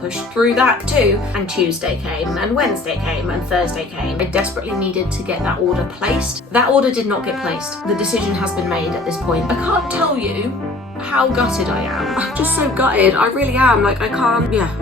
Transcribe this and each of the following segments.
pushed through that too, and Tuesday came, and Wednesday came, and Thursday came. I desperately needed to get that order placed. That order did not get placed. The decision has been made at this point. I can't tell you how gutted I am. I'm just so gutted. I really am. Like, I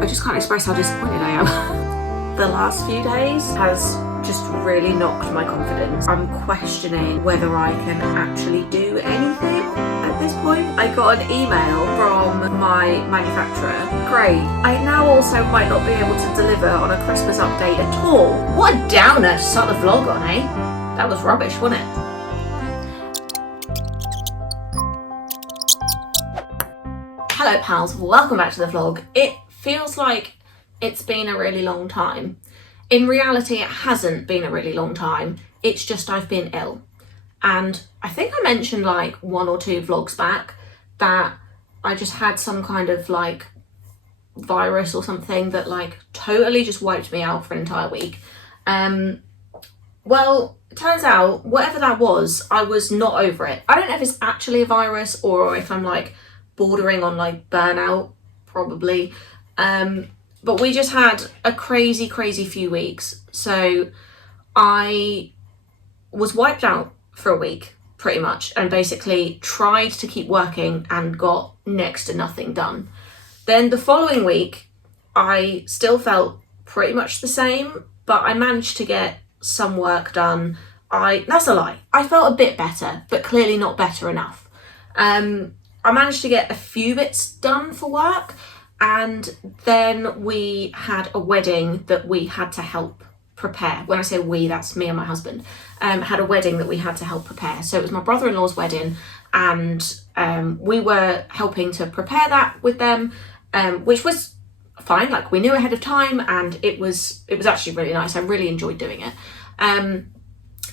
just can't express how disappointed I am. The last few days has just really knocked my confidence. I'm questioning whether I can actually do anything at this point. I got an email from my manufacturer. Great. I now also might not be able to deliver on a Christmas update at all. What a downer to start the vlog on, eh? That was rubbish, wasn't it? Hello pals, welcome back to the vlog. It feels like it's been a really long time. In reality, it hasn't been a really long time. It's just I've been ill. And I think I mentioned like 1 or 2 vlogs back that I just had some kind of like virus or something that like totally just wiped me out for an entire week. Well, it turns out whatever that was, I was not over it. I don't know if it's actually a virus or if I'm like bordering on like burnout, probably. But we just had a crazy few weeks. So I was wiped out for a week, pretty much, and basically tried to keep working and got next to nothing done. Then the following week, I still felt pretty much the same, but I managed to get some work done. That's a lie. I felt a bit better, but clearly not better enough. I managed to get a few bits done for work, and then we had a wedding that we had to help prepare. When I say we, that's me and my husband. Had a wedding that we had to help prepare. So it was my brother-in-law's wedding, and we were helping to prepare that with them, which was fine. Like, we knew ahead of time, and it was actually really nice. I really enjoyed doing it.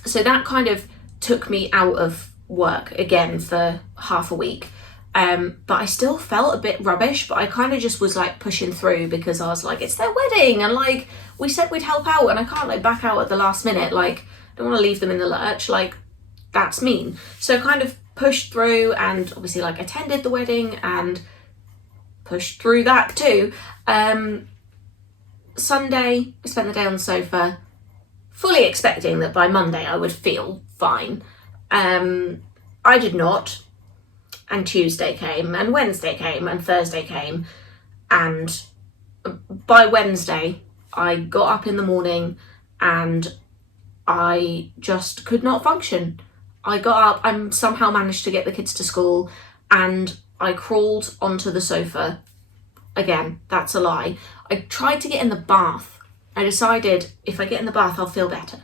So that kind of took me out of work again for half a week. But I still felt a bit rubbish, but I kind of just was like pushing through because I was like, it's their wedding, and like we said we'd help out, and I can't like back out at the last minute. Like, I don't want to leave them in the lurch. Like, that's mean. So kind of pushed through, and obviously like attended the wedding and pushed through that too. Sunday, I spent the day on the sofa, fully expecting that by Monday I would feel fine. I did not. And Tuesday came, and Wednesday came, and Thursday came, and by Wednesday I got up in the morning and I just could not function. I got up, I somehow managed to get the kids to school, and I crawled onto the sofa. Again, that's a lie. I tried to get in the bath. I decided if I get in the bath I'll feel better,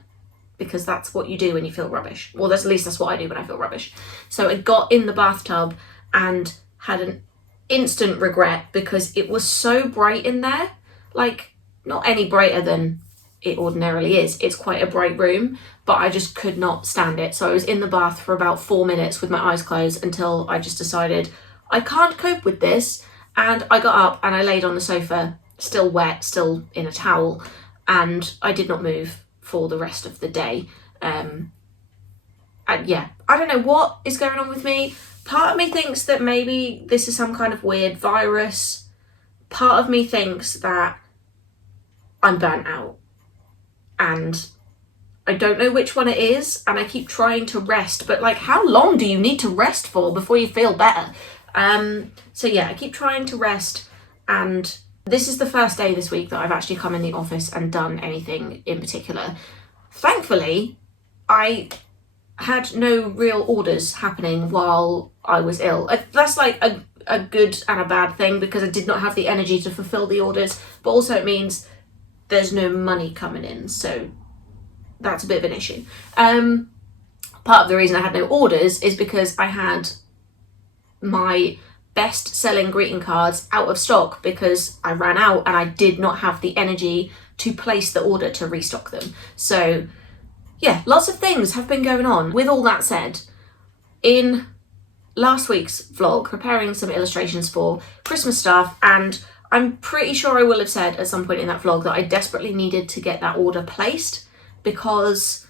because that's what you do when you feel rubbish. Well, at least that's what I do when I feel rubbish. So I got in the bathtub and had an instant regret because it was so bright in there. Like, not any brighter than it ordinarily is. It's quite a bright room, but I just could not stand it. So I was in the bath for about 4 minutes with my eyes closed until I just decided I can't cope with this. And I got up and I laid on the sofa, still wet, still in a towel, and I did not move for the rest of the day. And yeah, I don't know what is going on with me. Part of me thinks that maybe this is some kind of weird virus. Part of me thinks that I'm burnt out, and I don't know which one it is, and I keep trying to rest, but like, how long do you need to rest for before you feel better? So yeah, I keep trying to rest, and this is the first day this week that I've actually come in the office and done anything in particular. Thankfully, I had no real orders happening while I was ill. That's like a good and a bad thing, because I did not have the energy to fulfill the orders, but also it means there's no money coming in, so that's a bit of an issue. Part of the reason I had no orders is because I had my best selling greeting cards out of stock because I ran out and I did not have the energy to place the order to restock them. So yeah, lots of things have been going on. With all that said, in last week's vlog, preparing some illustrations for Christmas stuff, and I'm pretty sure I will have said at some point in that vlog that I desperately needed to get that order placed because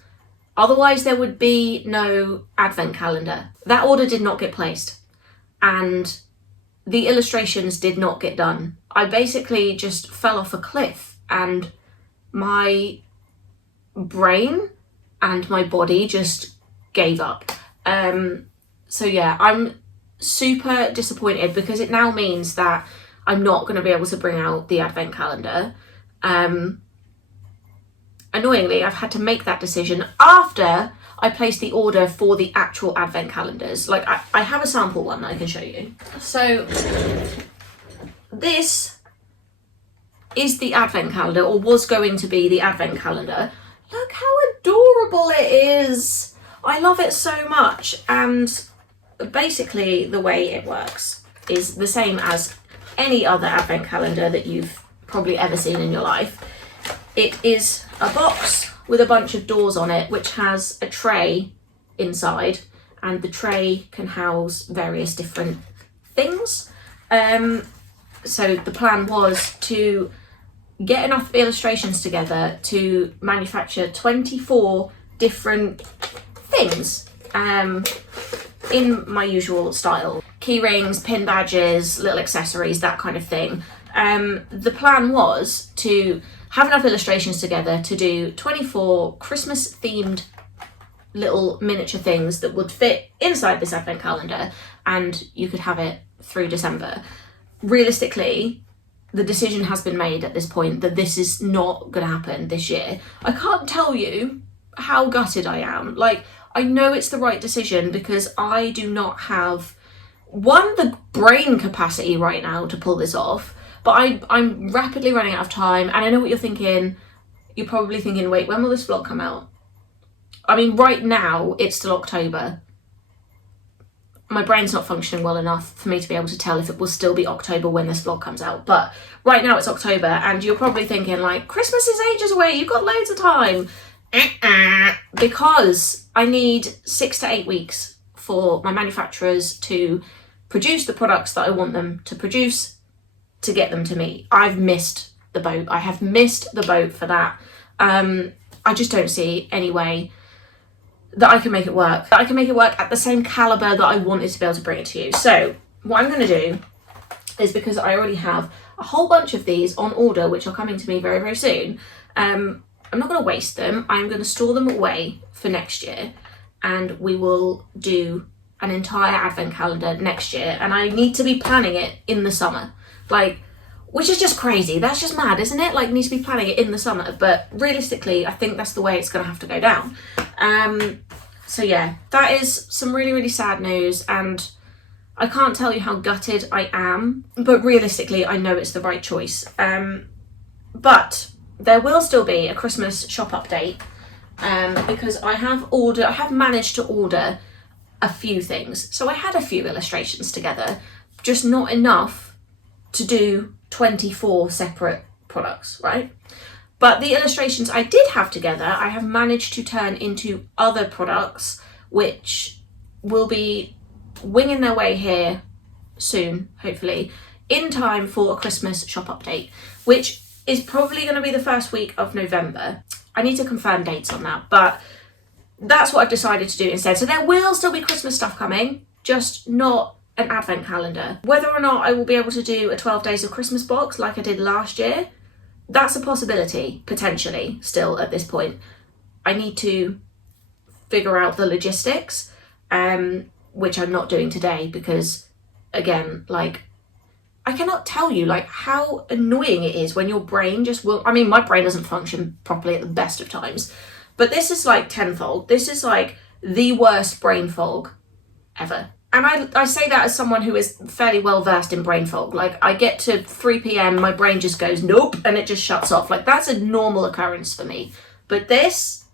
otherwise there would be no advent calendar. That order did not get placed, and the illustrations did not get done. I basically just fell off a cliff, and my brain and my body just gave up. So yeah, I'm super disappointed because it now means that I'm not going to be able to bring out the advent calendar. Annoyingly, I've had to make that decision after I placed the order for the actual advent calendars. Like, I have a sample one that I can show you. So this is the advent calendar, or was going to be the advent calendar. Look how adorable it is. I love it so much. And basically the way it works is the same as any other advent calendar that you've probably ever seen in your life. It is a box with a bunch of doors on it, which has a tray inside, and the tray can house various different things. So the plan was to get enough illustrations together to manufacture 24 different things in my usual style. Key rings, pin badges, little accessories, that kind of thing. The plan was to have enough illustrations together to do 24 Christmas themed little miniature things that would fit inside this advent calendar, and you could have it through December. Realistically, the decision has been made at this point that this is not going to happen this year. I can't tell you how gutted I am. Like, I know it's the right decision because I do not have, one, the brain capacity right now to pull this off, but I'm rapidly running out of time, and I know what you're thinking. You're probably thinking, wait, when will this vlog come out? I mean, right now, it's still October. My brain's not functioning well enough for me to be able to tell if it will still be October when this vlog comes out. But right now it's October, and you're probably thinking, like, Christmas is ages away, you've got loads of time. Because I need 6 to 8 weeks for my manufacturers to produce the products that I want them to produce to get them to me. I've missed the boat. I have missed the boat for that. I just don't see any way that I can make it work. That I can make it work at the same caliber that I wanted to be able to bring it to you. So what I'm going to do is, because I already have a whole bunch of these on order, which are coming to me very, very soon, I'm not going to waste them. I'm going to store them away for next year, and we will do an entire advent calendar next year. And I need to be planning it in the summer. Like, which is just crazy. That's just mad, isn't it? Like, need to be planning it in the summer. But realistically, I think that's the way it's going to have to go down. So yeah, that is some really, really sad news. And I can't tell you how gutted I am. But realistically, I know it's the right choice. But there will still be a Christmas shop update. Because I have managed to order a few things. So I had a few illustrations together, just not enough to do 24 separate products, right? But the illustrations I did have together, I have managed to turn into other products, which will be winging their way here soon, hopefully, in time for a Christmas shop update, which is probably going to be the first week of November. I need to confirm dates on that, but that's what I've decided to do instead. So there will still be Christmas stuff coming, just not an advent calendar. Whether or not I will be able to do a 12 days of Christmas box like I did last year, that's a possibility, potentially, still at this point. I need to figure out the logistics, which I'm not doing today because, again, like, I cannot tell you, like, how annoying it is when your brain just will... I mean, my brain doesn't function properly at the best of times, but this is, like, tenfold. This is, like, the worst brain fog ever. And I say that as someone who is fairly well versed in brain fog. Like, I get to 3 p.m, my brain just goes, nope, and it just shuts off. Like, that's a normal occurrence for me. But this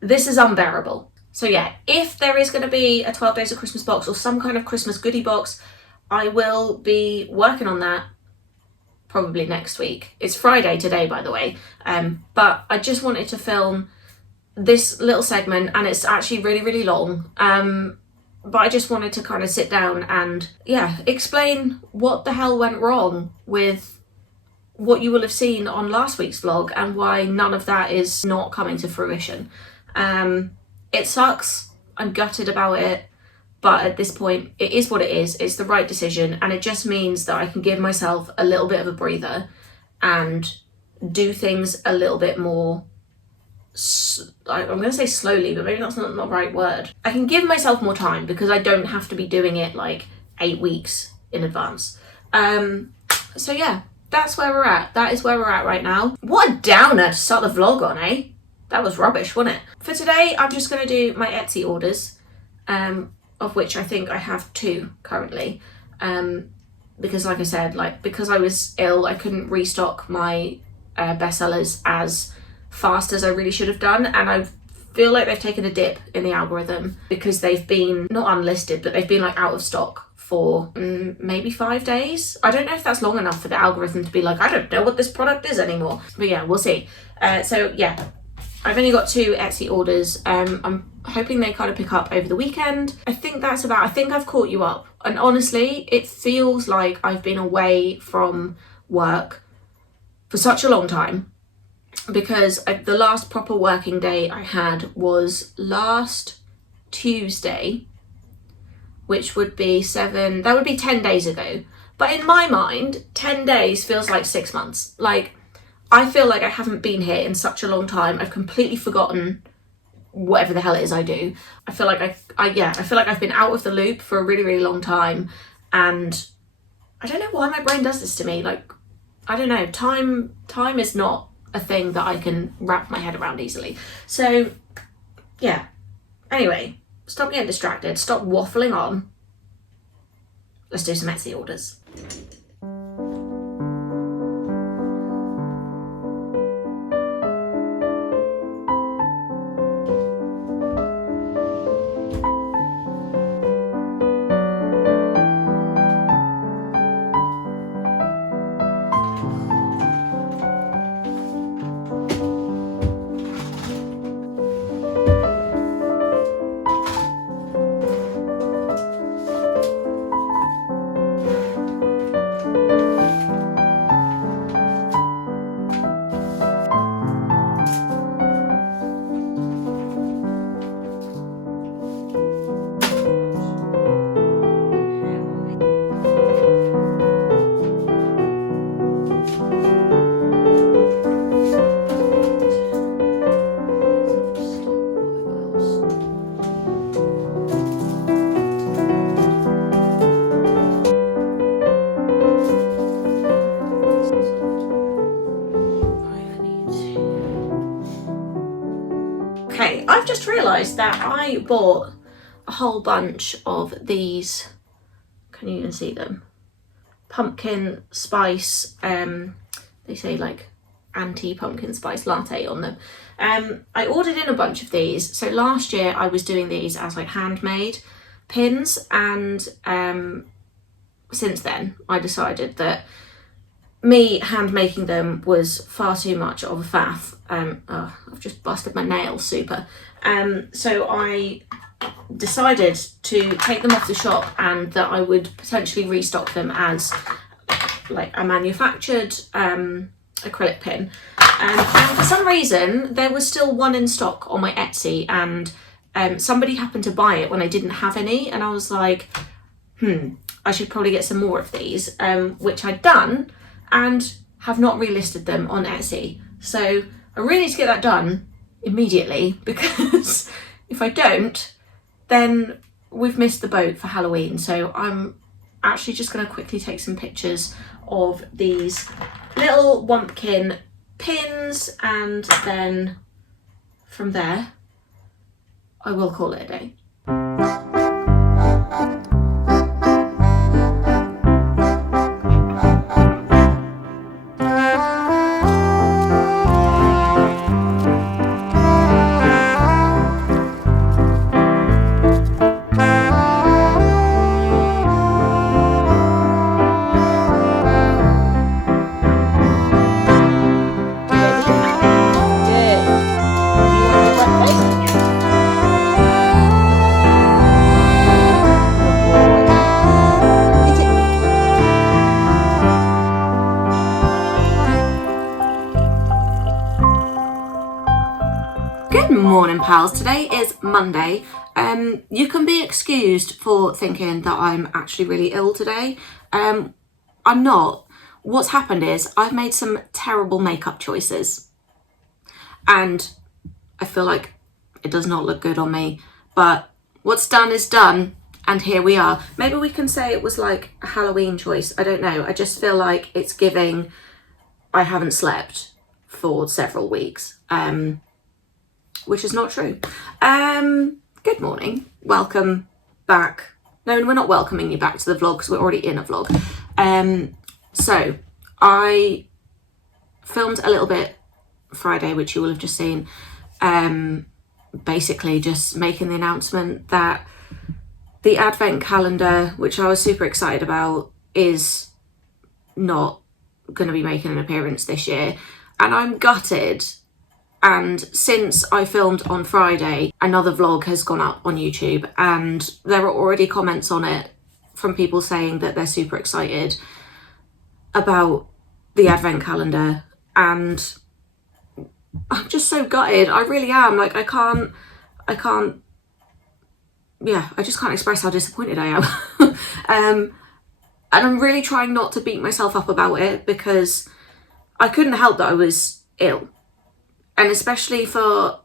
is unbearable. So yeah, if there is going to be a 12 days of Christmas box or some kind of Christmas goodie box, I will be working on that probably next week. It's Friday today, by the way. But I just wanted to film this little segment, and it's actually really, really long. But I just wanted to kind of sit down and, yeah, explain what the hell went wrong with what you will have seen on last week's vlog and why none of that is not coming to fruition. It sucks. I'm gutted about it. But at this point, it is what it is. It's the right decision, and it just means that I can give myself a little bit of a breather and do things a little bit more, I'm going to say slowly, but maybe that's not the right word. I can give myself more time because I don't have to be doing it like 8 weeks in advance. So yeah, that's where we're at. That is where we're at right now. What a downer to start the vlog on, eh? That was rubbish, wasn't it? For today, I'm just going to do my Etsy orders, of which I think I have 2 currently. Because like I said, because I was ill, I couldn't restock my bestsellers as fast as I really should have done, and I feel like they've taken a dip in the algorithm because they've been not unlisted, but they've been like out of stock for maybe 5 days. I don't know if that's long enough for the algorithm to be like, I don't know what this product is anymore, but yeah, we'll see. So yeah, I've only got 2 Etsy orders. I'm hoping they kind of pick up over the weekend. I think I've caught you up, and honestly it feels like I've been away from work for such a long time, because the last proper working day I had was last Tuesday, which would be 10 days ago. But in my mind, 10 days feels like 6 months. Like, I feel like I haven't been here in such a long time. I've completely forgotten whatever the hell it is I do. I feel like I feel like I've been out of the loop for a really, really long time, and I don't know why my brain does this to me. Like, I don't know, time is not a thing that I can wrap my head around easily. So yeah, anyway, stop getting distracted, stop waffling on. Let's do some Etsy orders. Okay, I've just realised that I bought a whole bunch of these, can you even see them? Pumpkin spice, they say like anti-pumpkin spice latte on them. I ordered in a bunch of these. So last year I was doing these as like handmade pins, and since then I decided that me hand making them was far too much of a faff. I've just busted my nail super. So I decided to take them off the shop, and that I would potentially restock them as like a manufactured acrylic pin. And for some reason there was still one in stock on my Etsy, and somebody happened to buy it when I didn't have any, and I was like, I should probably get some more of these, which I'd done, and have not relisted them on Etsy. So I really need to get that done immediately, because if I don't, then we've missed the boat for Halloween. So I'm actually just going to quickly take some pictures of these little Wumpkin pins, and then from there I will call it a day. morning, pals. Today is Monday. You can be excused for thinking that I'm actually really ill today. I'm not. What's happened is I've made some terrible makeup choices and I feel like it does not look good on me, but what's done is done, and here we are. Maybe we can say it was like a Halloween choice. I don't know. I just feel like it's giving I haven't slept for several weeks, which is not true. Good morning. Welcome back. No, we're not welcoming you back to the vlog because we're already in a vlog. So I filmed a little bit Friday, which you will have just seen. Basically just making the announcement that the advent calendar, which I was super excited about, is not going to be making an appearance this year, and I'm gutted. And since I filmed on Friday, another vlog has gone up on YouTube and there are already comments on it from people saying that they're super excited about the advent calendar, and I'm just so gutted. I really am. Like, I can't, yeah, I just can't express how disappointed I am. And I'm really trying not to beat myself up about it because I couldn't help that I was ill. And especially for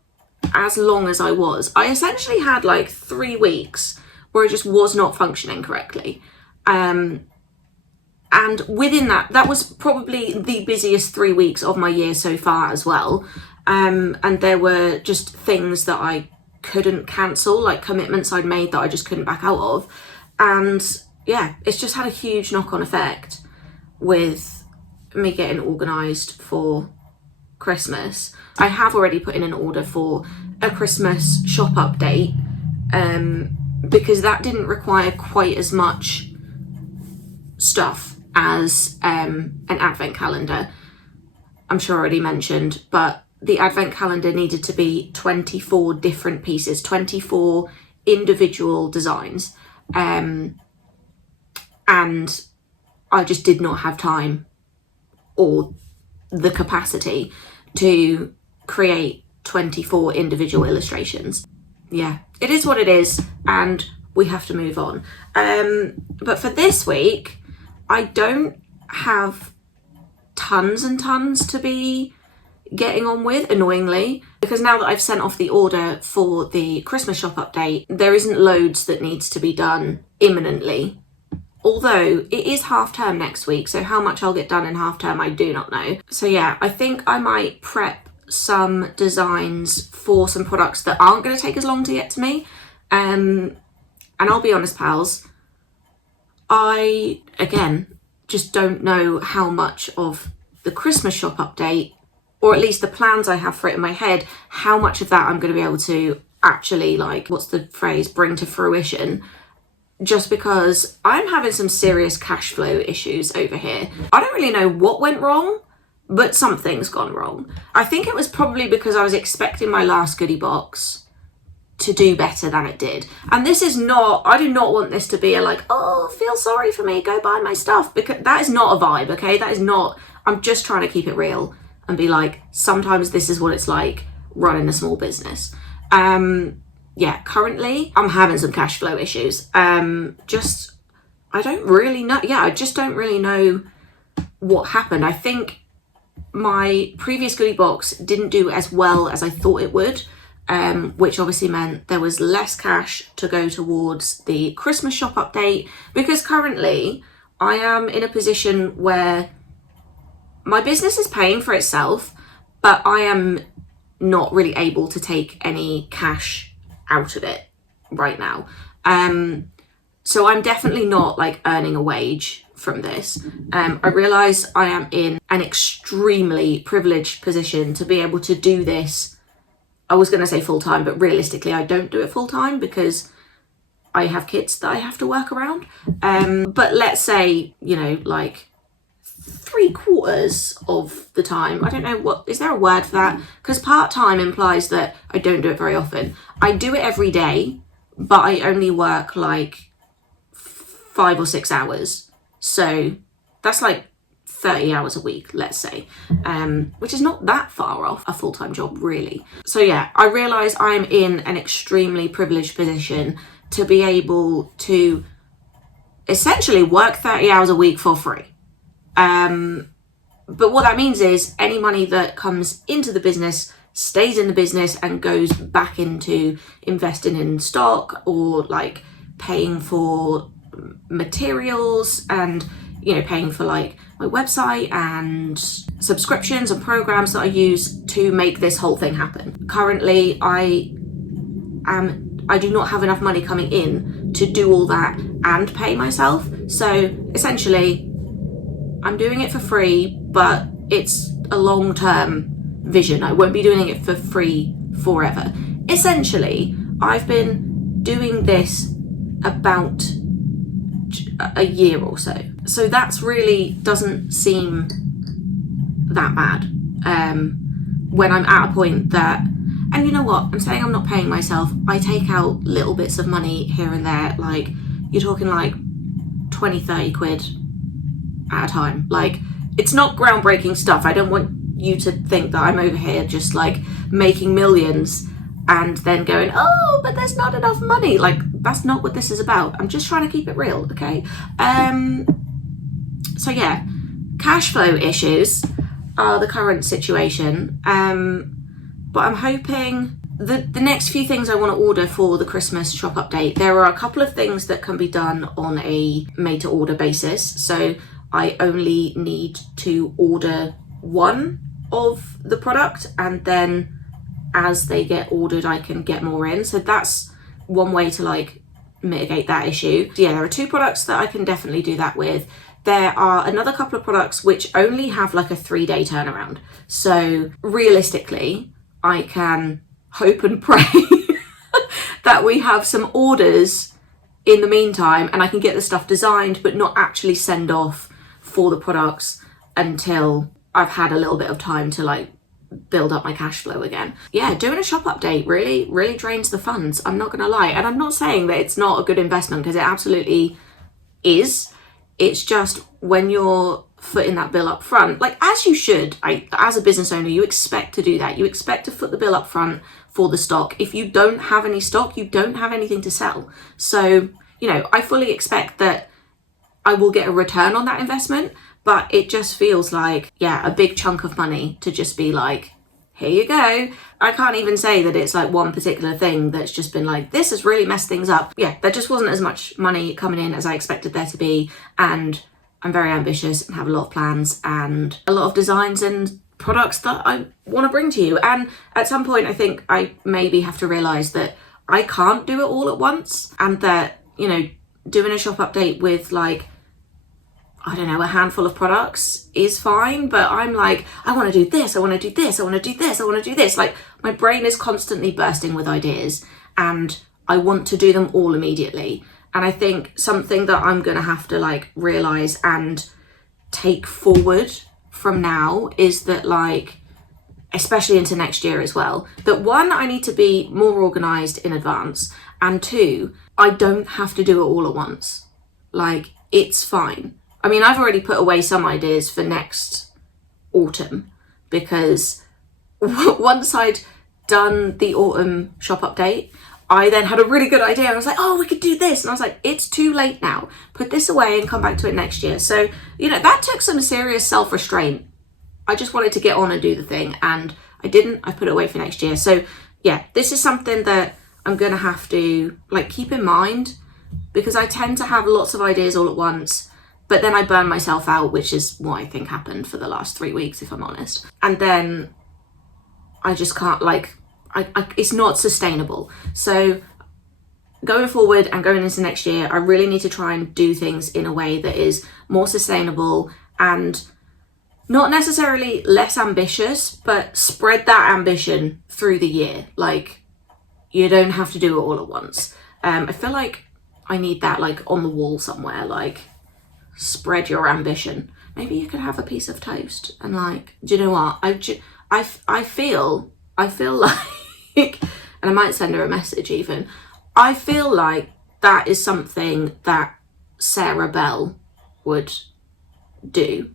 as long as I was. I essentially had like 3 weeks where I just was not functioning correctly. And within that was probably the busiest 3 weeks of my year so far as well. And there were just things that I couldn't cancel, like commitments I'd made that I just couldn't back out of. And yeah, it's just had a huge knock-on effect with me getting organised for Christmas. I have already put in an order for a Christmas shop update, because that didn't require quite as much stuff as an advent calendar. I'm sure I already mentioned, but the advent calendar needed to be 24 different pieces, 24 individual designs, and I just did not have time or the capacity to create 24 individual illustrations. Yeah, it is what it is, and we have to move on. But for this week, I don't have tons and tons to be getting on with, annoyingly, because now that I've sent off the order for the Christmas shop update, there isn't loads that needs to be done imminently. Although it is half term next week, so how much I'll get done in half term, I do not know. So yeah, I think I might prep some designs for some products that aren't going to take as long to get to me. And I'll be honest, pals, I, again, just don't know how much of the Christmas shop update, or at least the plans I have for it in my head, how much of that I'm going to be able to actually, like, what's the phrase, bring to fruition. Just because I'm having some serious cash flow issues over here. I don't really know what went wrong, but something's gone wrong. I think it was probably because I was expecting my last goodie box to do better than it did. And this is not, I do not want this to be a like, oh, feel sorry for me, go buy my stuff, because that is not a vibe, okay? That is not, I'm just trying to keep it real and be like, sometimes this is what it's like running a small business. Yeah, currently I'm having some cash flow issues. I don't really know. Yeah, I just don't really know what happened. I think my previous goodie box didn't do as well as I thought it would, which obviously meant there was less cash to go towards the Christmas shop update, because currently I am in a position where my business is paying for itself, but I am not really able to take any cash out of it right now. So I'm definitely not like earning a wage from this. I realise I am in an extremely privileged position to be able to do this. I was going to say full-time, but realistically I don't do it full-time because I have kids that I have to work around. But let's say, you know, like 3/4 of the time. I don't know, what is there a word for that? Because part-time implies that I don't do it very often. I do it every day, but I only work like 5 or 6 hours. So that's like 30 hours a week, let's say, which is not that far off a full-time job, really. So yeah, I realise I'm in an extremely privileged position to be able to essentially work 30 hours a week for free. But what that means is any money that comes into the business stays in the business and goes back into investing in stock or like paying for materials and, you know, paying for like my website and subscriptions and programs that I use to make this whole thing happen. Currently, I do not have enough money coming in to do all that and pay myself. So essentially, I'm doing it for free, but it's a long-term vision. I won't be doing it for free forever. Essentially, I've been doing this about a year or so. So that's really doesn't seem that bad. When I'm at a point that, and you know what, I'm saying I'm not paying myself. I take out little bits of money here and there. Like, you're talking like 20, 30 quid at a time. Like, it's not groundbreaking stuff. I don't want you to think that I'm over here just like making millions and then going, oh, but there's not enough money. Like, that's not what this is about. I'm just trying to keep it real, okay? So yeah, cash flow issues are the current situation. But I'm hoping the next few things I want to order for the Christmas shop update, there are a couple of things that can be done on a made to order basis. So I only need to order one of the product, and then as they get ordered, I can get more in. So that's one way to like mitigate that issue. So yeah, there are 2 products that I can definitely do that with. There are another couple of products which only have like a 3-day turnaround. So realistically, I can hope and pray that we have some orders in the meantime and I can get the stuff designed but not actually send off for the products until I've had a little bit of time to like build up my cash flow again. Yeah, doing a shop update really drains the funds, I'm not gonna lie. And I'm not saying that it's not a good investment, because it absolutely is. It's just when you're footing that bill up front, like as you should, as a business owner, you expect to do that. You expect to foot the bill up front for the stock. If you don't have any stock, you don't have anything to sell. So, you know, I fully expect that I will get a return on that investment, but it just feels like, yeah, a big chunk of money to just be like, here you go. I can't even say that it's like one particular thing that's just been like, this has really messed things up. Yeah, there just wasn't as much money coming in as I expected there to be. And I'm very ambitious and have a lot of plans and a lot of designs and products that I want to bring to you. And at some point, I think I maybe have to realize that I can't do it all at once, and that, you know, doing a shop update with like, I don't know, a handful of products is fine, but I'm like, I want to do this, I want to do this, I want to do this, I want to do this. Like, my brain is constantly bursting with ideas and I want to do them all immediately. And I think something that I'm going to have to like realize and take forward from now is that, like, especially into next year as well, that 1, I need to be more organized in advance, and 2, I don't have to do it all at once. Like, it's fine. I mean, I've already put away some ideas for next autumn, because once I'd done the autumn shop update, I then had a really good idea. I was like, oh, we could do this. And I was like, it's too late now. Put this away and come back to it next year. So, you know, that took some serious self-restraint. I just wanted to get on and do the thing, and I didn't. I put it away for next year. So yeah, this is something that I'm going to have to like keep in mind, because I tend to have lots of ideas all at once, but then I burn myself out, which is what I think happened for the last 3 weeks, if I'm honest. And then I just can't, like, it's not sustainable. So going forward and going into next year, I really need to try and do things in a way that is more sustainable and not necessarily less ambitious, but spread that ambition through the year. Like, you don't have to do it all at once. I feel like I need that, like, on the wall somewhere, like, spread your ambition. Maybe you could have a piece of toast and, like, do you know what? I feel like, and I might send her a message even, I feel like that is something that Sarah Bell would do.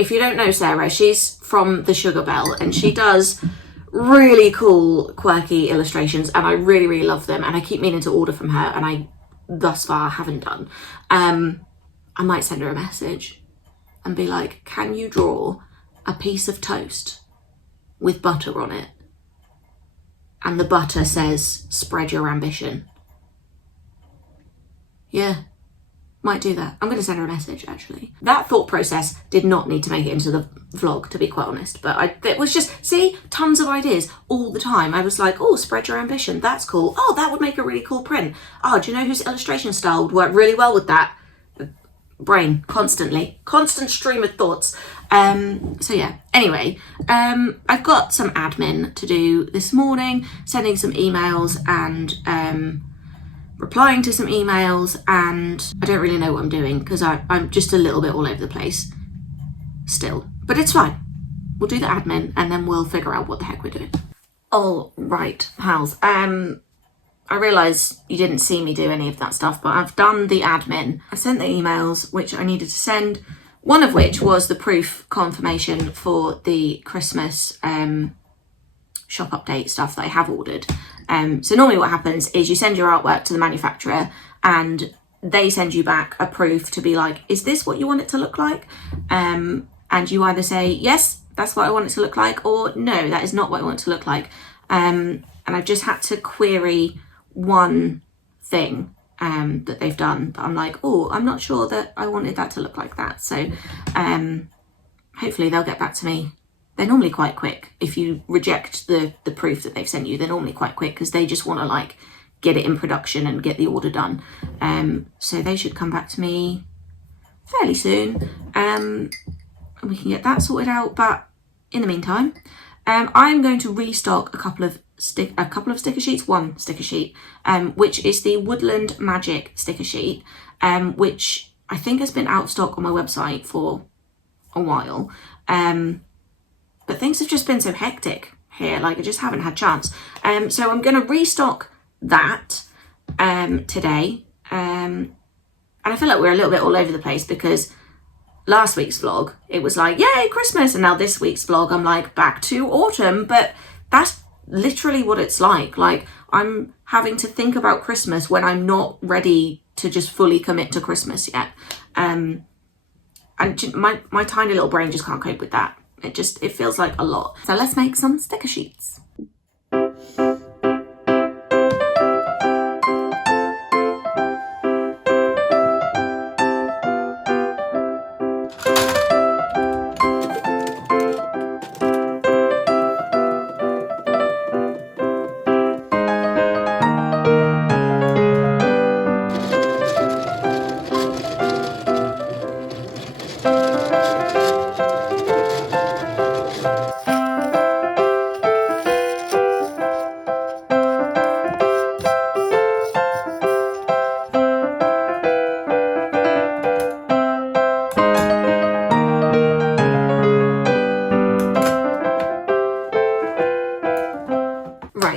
if you don't know Sarah, she's from the Sugar Bell, and she does really cool, quirky illustrations, and I really, really love them, and I keep meaning to order from her, and I thus far haven't done. I might send her a message and be like, can you draw a piece of toast with butter on it, and the butter says spread your ambition? Yeah, might do that. I'm going to send her a message, actually. That thought process did not need to make it into the vlog, to be quite honest, but it was just, see, tons of ideas all the time. I was like, oh, spread your ambition, that's cool. Oh, that would make a really cool print. Oh, do you know whose illustration style would work really well with that? Brain, constant stream of thoughts. So yeah, anyway, I've got some admin to do this morning, sending some emails and replying to some emails, and I don't really know what I'm doing because I'm just a little bit all over the place still, but it's fine. We'll do the admin and then we'll figure out what the heck we're doing. All right, pals. I realise you didn't see me do any of that stuff, but I've done the admin. I sent the emails which I needed to send, one of which was the proof confirmation for the Christmas shop update stuff that I have ordered. So normally what happens is you send your artwork to the manufacturer and they send you back a proof to be like, is this what you want it to look like? And you either say, yes, that's what I want it to look like, or no, that is not what I want it to look like. And I've just had to query one thing that they've done, but I'm like, oh, I'm not sure that I wanted that to look like that. So hopefully they'll get back to me. They're normally quite quick. If you reject the proof that they've sent you, they're normally quite quick because they just want to like get it in production and get the order done. So they should come back to me fairly soon, and we can get that sorted out. But in the meantime, I'm going to restock a couple of sticker sheets, one sticker sheet, which is the Woodland Magic sticker sheet, which I think has been out of stock on my website for a while. But things have just been so hectic here, like I just haven't had chance. So I'm going to restock that today. And I feel like we're a little bit all over the place because last week's vlog, it was like, yay, Christmas. And now this week's vlog, I'm like, back to autumn. But that's literally what it's like. Like, I'm having to think about Christmas when I'm not ready to just fully commit to Christmas yet. And my tiny little brain just can't cope with that. It feels like a lot. So let's make some sticker sheets.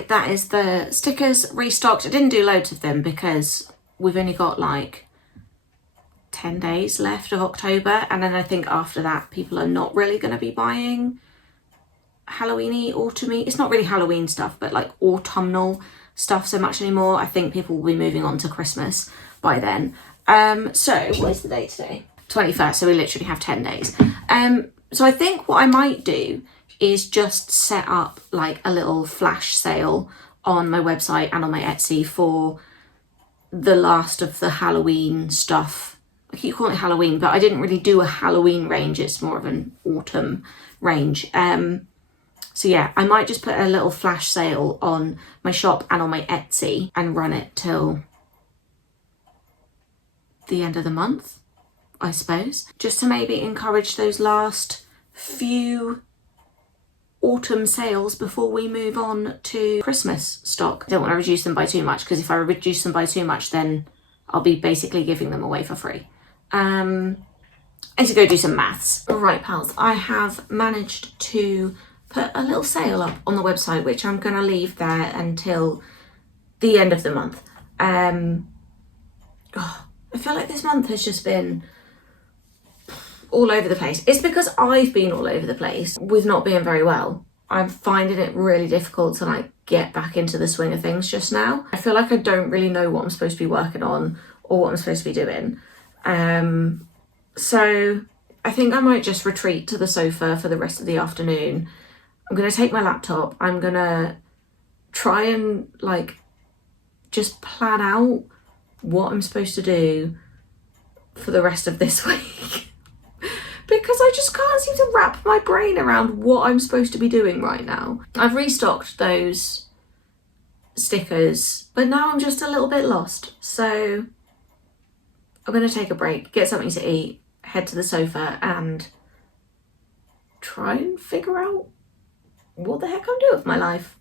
That is the stickers restocked. I didn't do loads of them because we've only got like 10 days left of October, and then I think after that people are not really going to be buying Halloweeny, autumny, it's not really Halloween stuff, but like autumnal stuff so much anymore. I think people will be moving on to Christmas by then. So what is the date today? 21st, so we literally have 10 days. So I think what I might do is just set up like a little flash sale on my website and on my Etsy for the last of the Halloween stuff. I keep calling it Halloween, but I didn't really do a Halloween range. It's more of an autumn range. So yeah, I might just put a little flash sale on my shop and on my Etsy and run it till the end of the month, I suppose. Just to maybe encourage those last few autumn sales before we move on to Christmas stock. I don't want to reduce them by too much, because if I reduce them by too much, then I'll be basically giving them away for free. I need to go do some maths. All right, pals, I have managed to put a little sale up on the website, which I'm going to leave there until the end of the month. I feel like this month has just been all over the place. It's because I've been all over the place with not being very well. I'm finding it really difficult to like get back into the swing of things just now. I feel like I don't really know what I'm supposed to be working on or what I'm supposed to be doing. So I think I might just retreat to the sofa for the rest of the afternoon. I'm going to take my laptop. I'm going to try and like just plan out what I'm supposed to do for the rest of this week. Because I just can't seem to wrap my brain around what I'm supposed to be doing right now. I've restocked those stickers, but now I'm just a little bit lost. So I'm going to take a break, get something to eat, head to the sofa and try and figure out what the heck I'm doing with my life.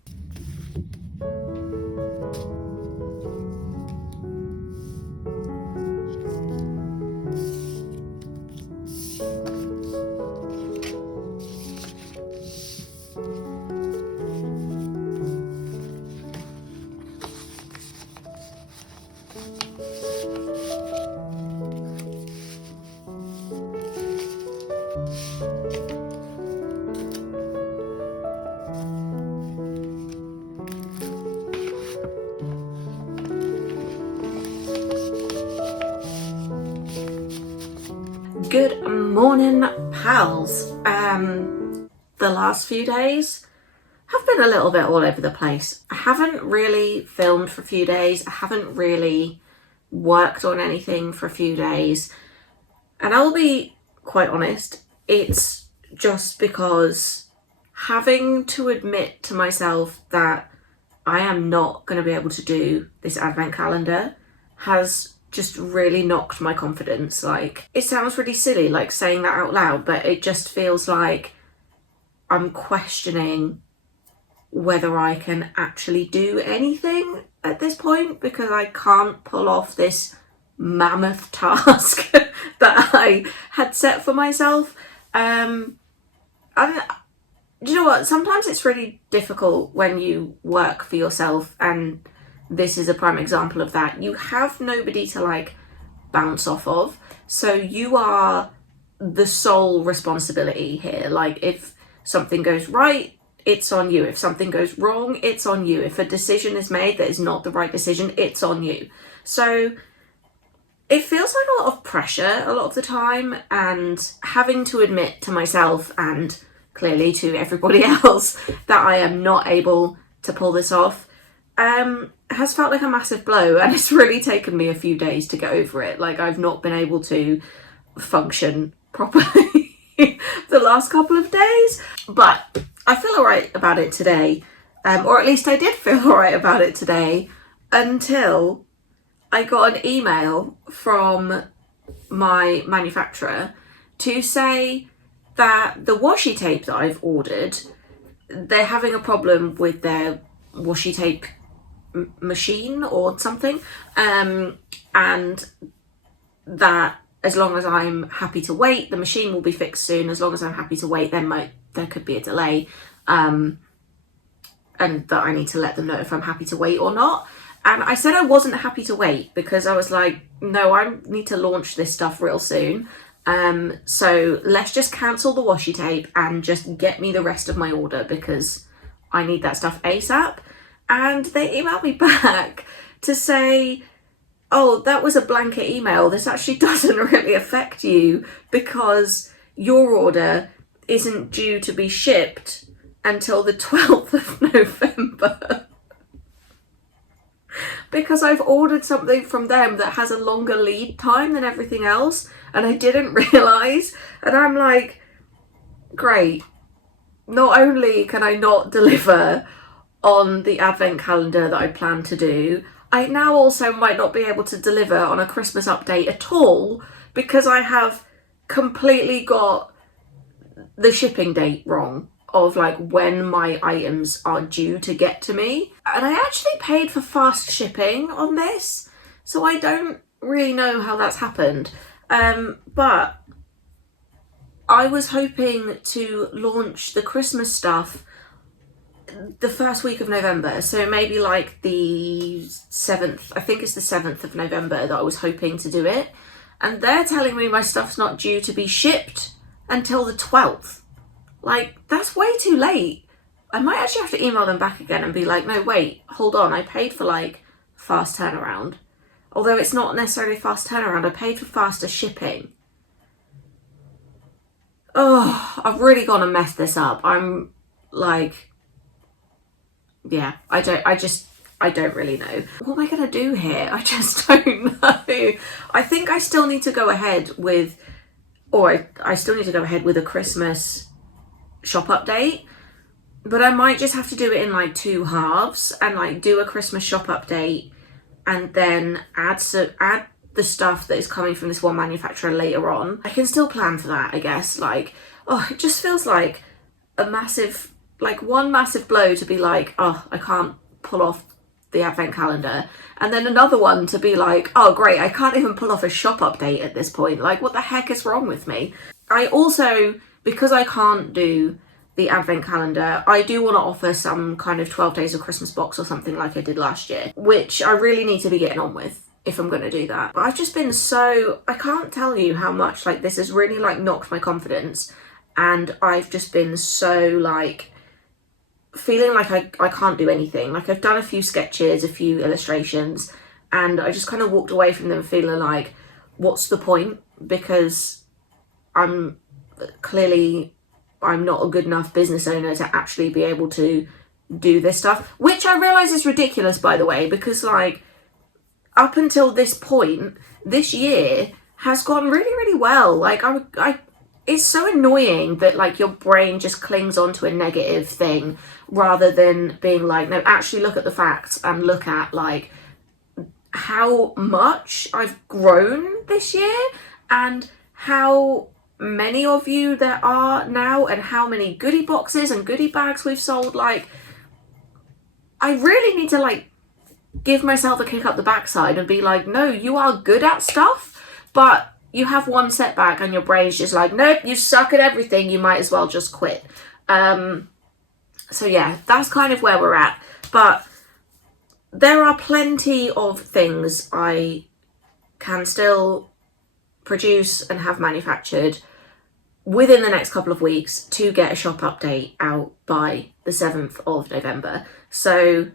Good morning, pals. The last few days have been a little bit all over the place. I haven't really filmed for a few days. I haven't really worked on anything for a few days. And I'll be quite honest, it's just because having to admit to myself that I am not going to be able to do this advent calendar has just really knocked my confidence. Like, it sounds really silly, like saying that out loud, but it just feels like I'm questioning whether I can actually do anything at this point because I can't pull off this mammoth task that I had set for myself. Do you know what? Sometimes it's really difficult when you work for yourself, and this is a prime example of that. You have nobody to like bounce off of. So you are the sole responsibility here. Like, if something goes right, it's on you. If something goes wrong, it's on you. If a decision is made that is not the right decision, it's on you. So it feels like a lot of pressure a lot of the time, and having to admit to myself and clearly to everybody else that I am not able to pull this off has felt like a massive blow, and it's really taken me a few days to get over it. Like, I've not been able to function properly the last couple of days, but I feel alright about it today, or at least I did feel alright about it today until I got an email from my manufacturer to say that the washi tape that I've ordered, they're having a problem with their washi tape machine or something, and that as long as I'm happy to wait, the machine will be fixed soon. As long as I'm happy to wait, there could be a delay, and that I need to let them know if I'm happy to wait or not. And I said I wasn't happy to wait because I was like, no, I need to launch this stuff real soon. So let's just cancel the washi tape and just get me the rest of my order because I need that stuff ASAP. And they emailed me back to say, oh, that was a blanket email. This actually doesn't really affect you because your order isn't due to be shipped until the 12th of November. Because I've ordered something from them that has a longer lead time than everything else, and I didn't realise. And I'm like, great. Not only can I not deliver on the advent calendar that I plan to do, I now also might not be able to deliver on a Christmas update at all because I have completely got the shipping date wrong of like when my items are due to get to me. And I actually paid for fast shipping on this, so I don't really know how that's happened. But I was hoping to launch the Christmas stuff the first week of November, so maybe like the 7th, I think it's the 7th of November that I was hoping to do it. and they're telling me my stuff's not due to be shipped until the 12th. Like, that's way too late. I might actually have to email them back again and be like, no, wait, hold on, I paid for like fast turnaround. Although it's not necessarily fast turnaround, I paid for faster shipping. Oh, I've really gone and messed this up. I'm like, yeah, I don't really know. What am I gonna do here? I just don't know. I think I still need to go ahead with, or I still need to go ahead with a Christmas shop update, but I might just have to do it in like 2 halves and like do a Christmas shop update and then add the stuff that is coming from this one manufacturer later on. I can still plan for that, I guess. Like, oh, it just feels like a massive, like one massive blow to be like, oh, I can't pull off the advent calendar, and then another one to be like, oh great, I can't even pull off a shop update at this point. Like, what the heck is wrong with me? I also, because I can't do the advent calendar, I do want to offer some kind of 12 days of Christmas box or something like I did last year, which I really need to be getting on with if I'm going to do that. But I've just been so, I can't tell you how much like this has really like knocked my confidence, and I've just been so like feeling like I can't do anything. Like, I've done a few sketches, a few illustrations, and I just kind of walked away from them feeling like, what's the point? Because I'm not a good enough business owner to actually be able to do this stuff, which I realise is ridiculous, by the way, because like up until this point, this year has gone really, really well. Like, it's so annoying that like your brain just clings onto a negative thing rather than being like, no, actually look at the facts and look at like how much I've grown this year and how many of you there are now and how many goodie boxes and goodie bags we've sold. Like, I really need to like give myself a kick up the backside and be like, no, you are good at stuff, but you have one setback and your brain's just like, nope, you suck at everything, you might as well just quit. So yeah, that's kind of where we're at. But there are plenty of things I can still produce and have manufactured within the next couple of weeks to get a shop update out by the 7th of November. So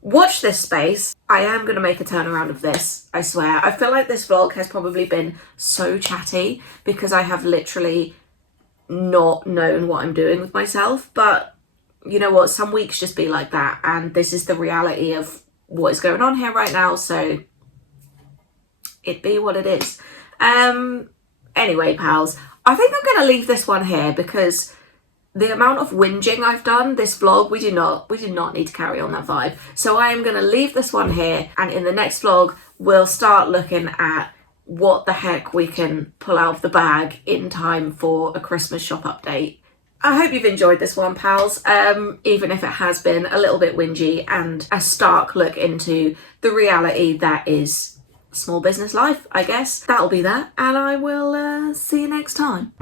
watch this space. I am going to make a turnaround of this, I swear. I feel like this vlog has probably been so chatty because I have literally not known what I'm doing with myself. But you know what? Some weeks just be like that. And this is the reality of what is going on here right now. So it be what it is. Anyway, pals, I think I'm going to leave this one here because the amount of whinging I've done this vlog, we do not need to carry on that vibe. So I am going to leave this one here, and in the next vlog we'll start looking at what the heck we can pull out of the bag in time for a Christmas shop update. I hope you've enjoyed this one, pals, even if it has been a little bit whingy and a stark look into the reality that is small business life, I guess. That'll be that, and I will see you next time.